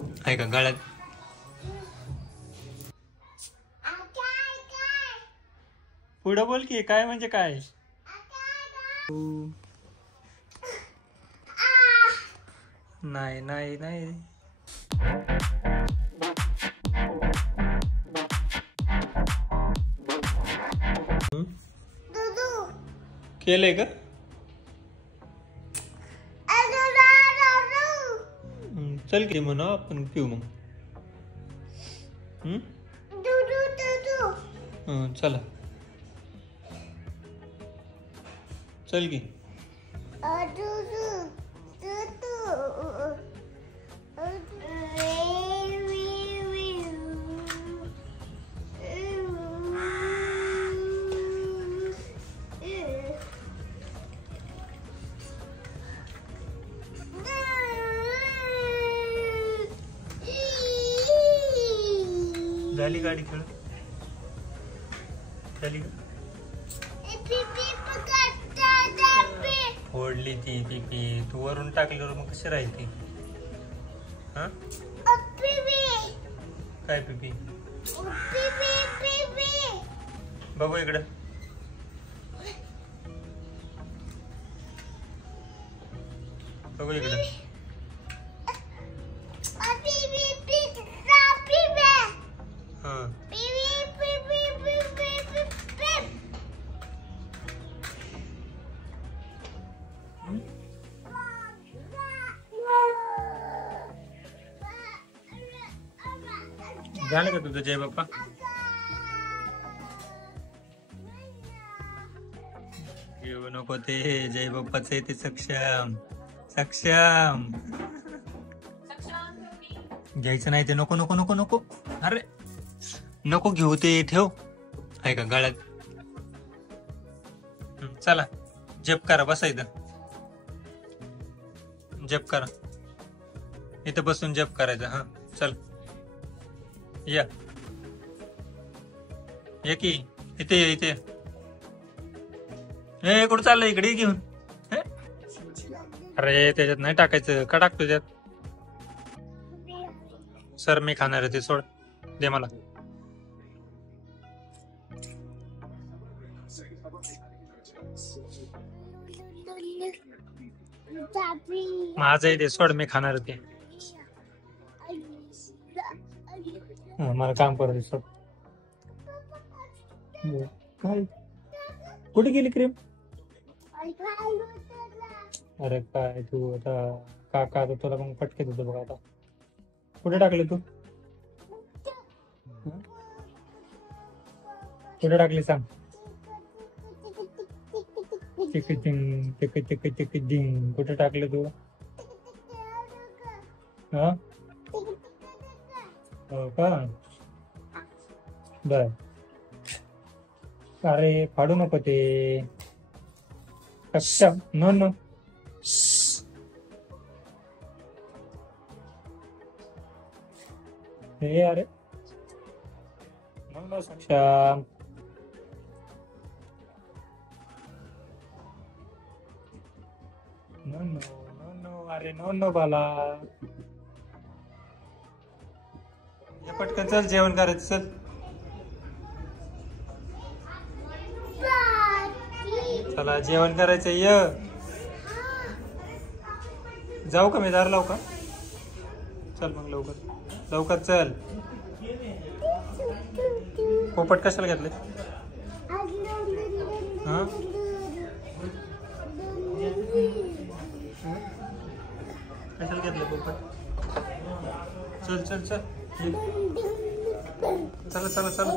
आहे का गळ्यात? पुढं बोल की काय म्हणजे काय? नाही नाही नाही केलंय का? चल की म्हणा आपण पिऊ मग. चला चल की. झाली गाडी खेळ झाली का? फोडली ती पिपी तू वरून टाकल्यावर मग कशी राहील ती? हा काय पिपी? बघू इकडं. बघू इकडं. झालं का तुझं जय बाप्पा? घेऊ नको ते जय बाप्पाच आहे ते सक्षम सक्षम घ्यायचं नाही ते. नको नको नको नको. अरे नको घेऊ ते. ठेव. आहे का गळ्यात? चला जप करा. बसायचं जप करा. इथं बसून जप करायचं. हा चल या की इथे इथे. हे कुठं चाललं? इकडे घेऊन. अरे त्याच्यात नाही टाकायचं. का टाकतो त्यात? सर मी खाणार आहे ते. सोड दे मला. माझं आहे ते. सोड मी खाणार आहे ते. मला काम करू दे. सोड. काय कुठे गेली क्रीम? अरे काय तू आता काका आता तुला मग फटके देतो बघा. आता कुठे टाकले तू? कुठे टाकले सांग? टिकिटिंग टिकी टिकी टिकी डिंग. कुठे टाकले तू? हा हो का? बर. अरे फाडू नको ते. सक्षम नो नो. हे अरे no no Saksham. No no no no. अरे नो नो बाला. ये पटकन चल जेवण करायचं. चल चला जेवण करायचं. ये जाऊ का? मी दार लावू का? चल मग लवकर लवकर चल. पोपट कशाला घेतले? हा कशाला घेतलं पोपट? चल चल चल. चला चला चला.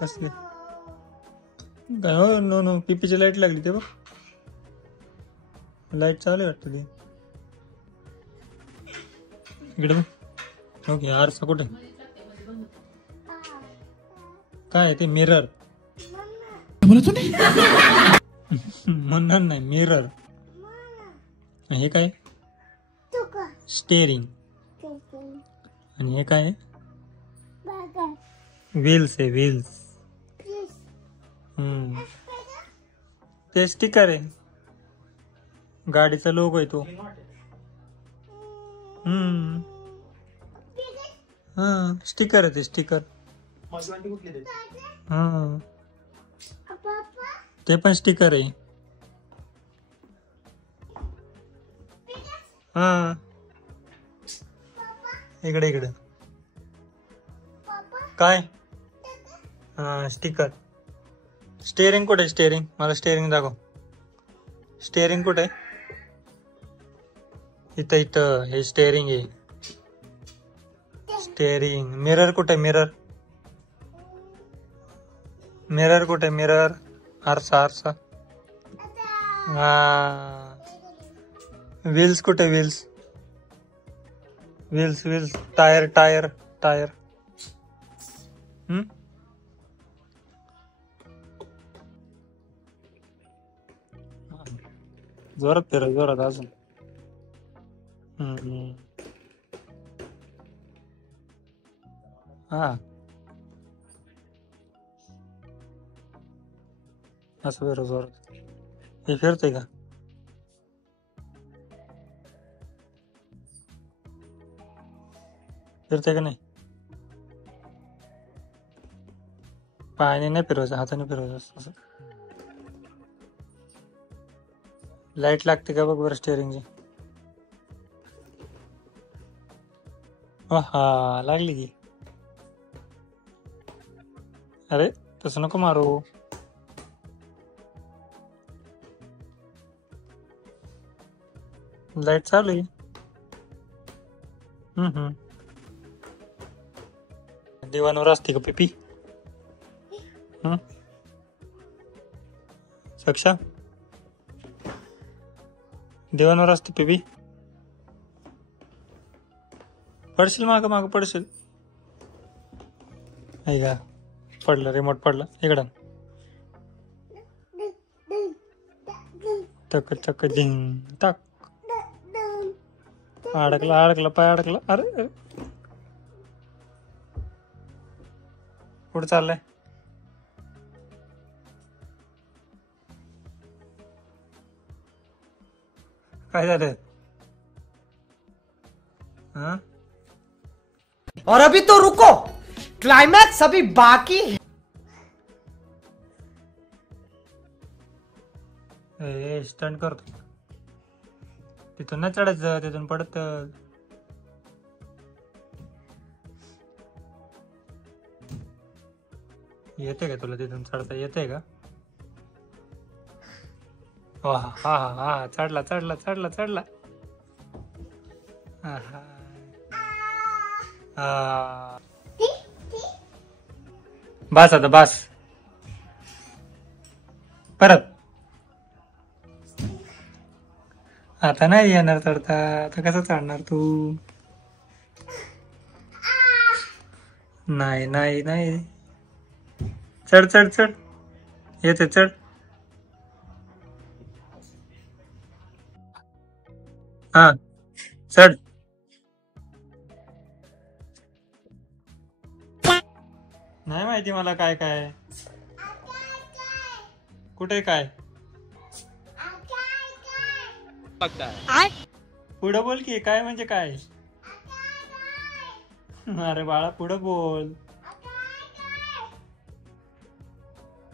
कसले काय? हो नो नो. पीपीची लाईट लागली ते बघ. लाईट चालू आहे वाटतं ते. इकडे बघ. ओके आरसा कुठे? काय ते? मिरर. म्हणणार नाही मिरर. हे काय? स्टेअरिंग. आणि हे काय? व्हील्स आहे. व्हील्स. ते स्टिकर आहे, गाडीचा लोगो आहे तो. हा स्टिकर आहे ते स्टिकर. हा ते पण स्टिकर आहे. हा इकडे इकडे काय? हा स्टिकर. स्टेअरिंग कुठे? स्टेअरिंग मला स्टेअरिंग दाखव. स्टेअरिंग कुठे? इथं इथं हे स्टेअरिंग आहे. स्टेअरिंग. मिरर कुठे? मिरर मिरर कुठे? मिरर आरसा आरसा. हा व्हील्स कुठे? Wheels wheels wheels. Tyre tyre tyre. जोरात फिरव, जोरात अजून. हा असं फिरव जोरात. हे फिरतंय का? फिरतंय का नाही? पायाने नाही फिरवायचं, हाताने फिरवायचं असं. लाईट लागते का बघ बरं स्टेअरिंगची. हा लागली की. अरे तसं नको मारू. लाईट चालू आहे. दिवाणवर असते का पिपी? सक्षा दिवाणवर असते पिपी. पडशील माग माग पडशील. का पडलं, रिमोट पडला. इकडं टक टक झिंग टाक. अडकला अडकला पाय अडकला. अरे कुठं चाललंय? काय झालं? हा और अभी तो रुको, क्लाइमैक्स अभी बाकी है. स्टंट करतो. तिथून नाही चढायचं, तिथून पडत. येते का तुला तिथून चढता? येते का? हा हा हा चढला चढला चढला चढला. बस आता बस. परत आता नाही येणार चढता. आता कसं चढणार तू? नाही नाही नाही. चढ चढ चढ. येते चढ. हा चढ. नाही माहिती मला काय काय. कुठे काय? पुढं बोल की काय म्हणजे काय? अरे बाळा पुढं बोल.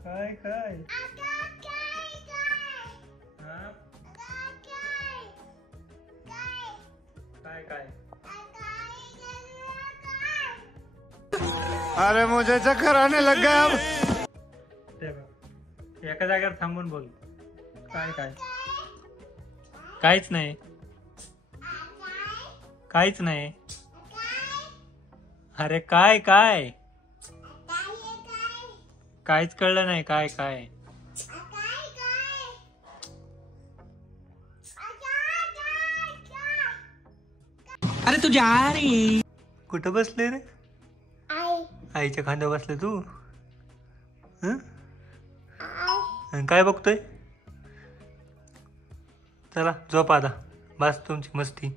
काय काय? काय काय? अरे मुझे चक्कर आने लग गया अब. एका जागेवर थांबून बोल. काय काय? काहीच नाही. काहीच नाही. अरे काय काय? काहीच कळलं नाही. काय काय? अरे तू जा रही. कुठं बसले रे? आईच्या खांद्यावर बसले तू. काय बघतोय? चला झोप आता. बस तुमची मस्ती.